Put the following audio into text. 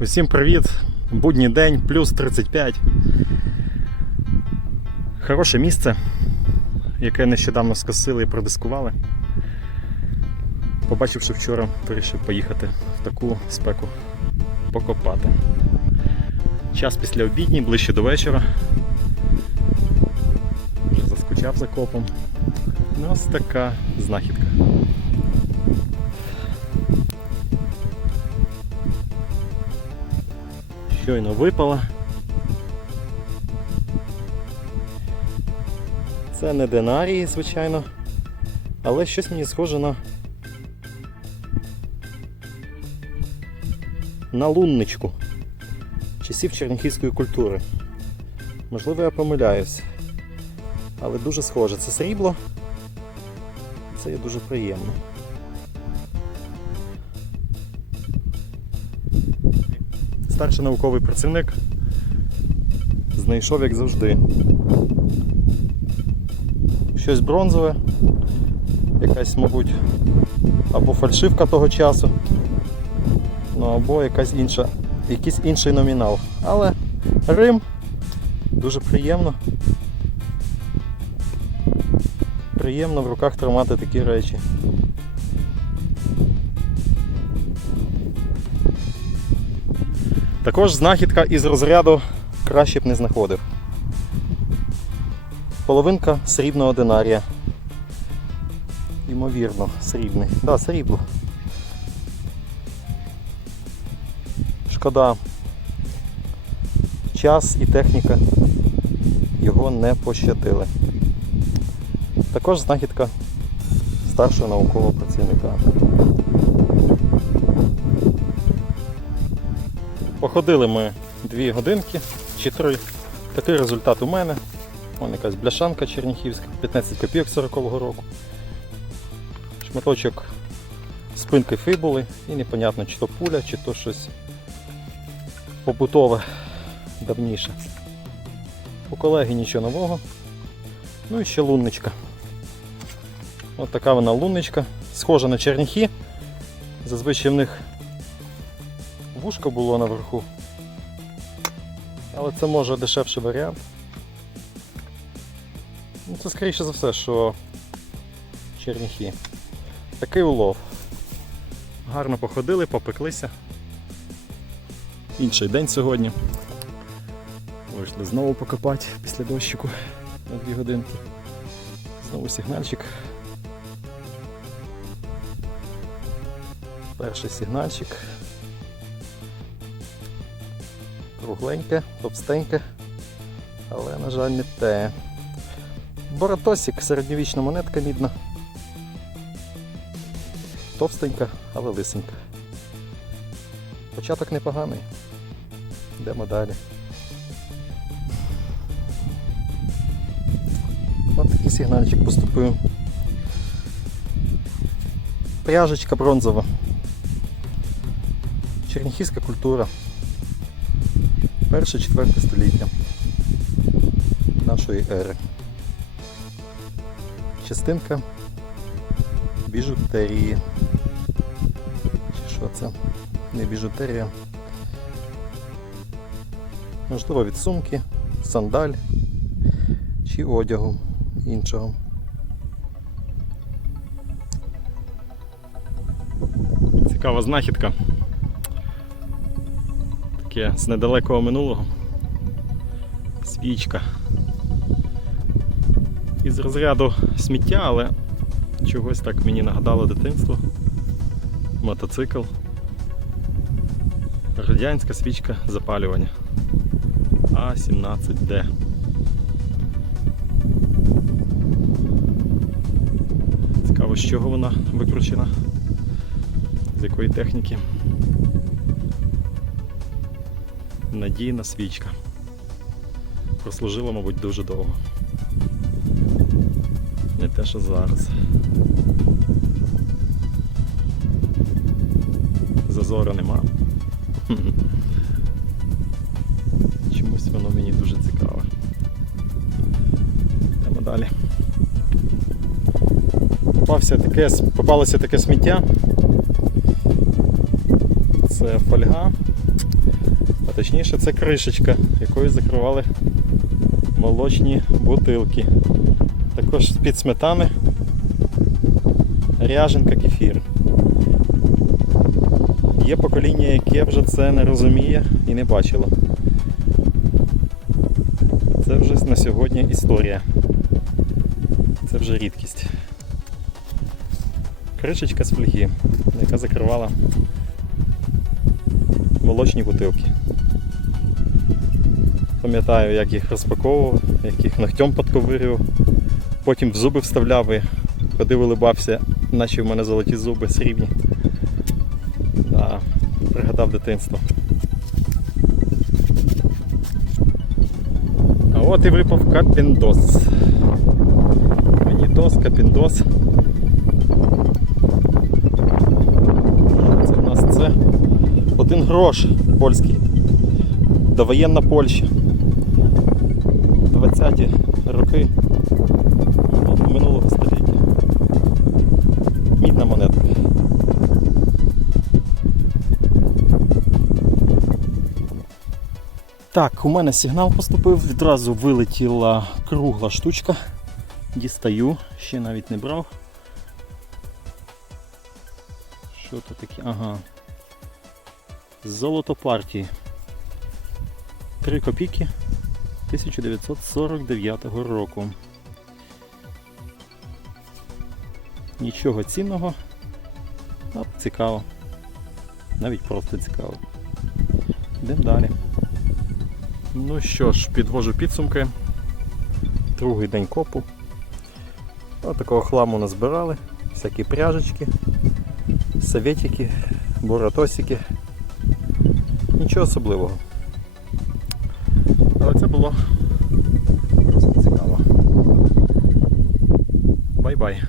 Усім привіт! Будній день, плюс 35. Хороше місце, яке нещодавно скосили і продискували. Побачивши вчора, вирішив поїхати в таку спеку покопати. Час після обідній, ближче до вечора. Вже заскучав за копом. Ну, ось така знахідка. Щойно випала. Це не динарії, звичайно, але щось мені схоже на. На лунничку часів черніхівської культури. Можливо, я помиляюсь. Але дуже схоже. Це срібло. Це є дуже приємно. Старший науковий працівник знайшов, як завжди. Щось бронзове, якась, мабуть, або фальшивка того часу, ну або якась інша, якийсь інший номінал. Але Рим дуже приємно. Приємно в руках тримати такі речі. Також знахідка із розряду краще б не знаходив. Половинка срібного динарія. Ймовірно, срібний. Да, срібло. Шкода. Час і техніка його не пощадили. Також знахідка старшого наукового працівника. Походили ми дві годинки чи три. Такий результат у мене. Вон якась бляшанка черніхівська, 15 копійок 40-го року. Шматочок спинки фибули і непонятно, чи то пуля, чи то щось побутове давніше. У колеги нічого нового. Ну і ще лунничка. От така вона лунничка, схожа на черніхи. Зазвичай в них вушко було наверху. Але це може дешевший варіант. Ну, Це скоріше за все, що черніхи. Такий улов. Гарно походили, попеклися. Інший день сьогодні. Вийшли знову покопати після дощику на 2 годинки. Знову сигнальчик. Перший сигнальчик. Кругленьке, товстеньке, але, на жаль, не те. Боротосик, середньовічна монетка мідна. Товстенька, але лисенька. Початок непоганий. Йдемо далі. Ось такий сигнальчик поступив. Пряжечка бронзова. Черніхівська культура. Перше четверте століття нашої ери. Частинка біжутерії. Чи що це? Не біжутерія. Можливо від сумки, сандаль чи одягу іншого. Цікава знахідка. Таке з недалекого минулого. Свічка. Із розряду сміття, але чогось так мені нагадало дитинство. Мотоцикл. Радянська свічка запалювання. А17Д. Цікаво, з чого вона викручена, з якої техніки. Надійна свічка. Прослужила, мабуть, дуже довго. Не те, що зараз. Зазору нема. Чомусь воно мені дуже цікаве. Йдемо далі. Попався таке, попалося таке сміття. Це фольга. Точніше це кришечка, якою закривали молочні бутилки. Також з-під сметани, ряженка, кефір. Є покоління, яке вже це не розуміє і не бачило. Це вже на сьогодні історія. Це вже рідкість. Кришечка з фольги, яка закривала молочні бутилки. Пам'ятаю, як їх розпаковував, як їх ногтем подковирював, потім в зуби вставляв і ходив улибався, наче в мене золоті зуби срібні. Да, пригадав дитинство. А от і випав капіндос. Манітос, капіндос. Це в нас це один грош польський. Довоєнна Польща. 20-ті роки минулого століття. Мідна монетка. Так, у мене сигнал поступив, відразу вилетіла кругла штучка. Дістаю, ще навіть не брав. Що то таке? Ага. Золото партії. 3 копійки 1949 року. Нічого цінного, а цікаво. Навіть просто цікаво. Йдемо далі. Ну що ж, підвожу підсумки. Другий день копу. Ось такого хламу назбирали. Всякі пряжечки, советики, буратосики. Нічого особливого. Але це було просто цікаво. Бай-бай.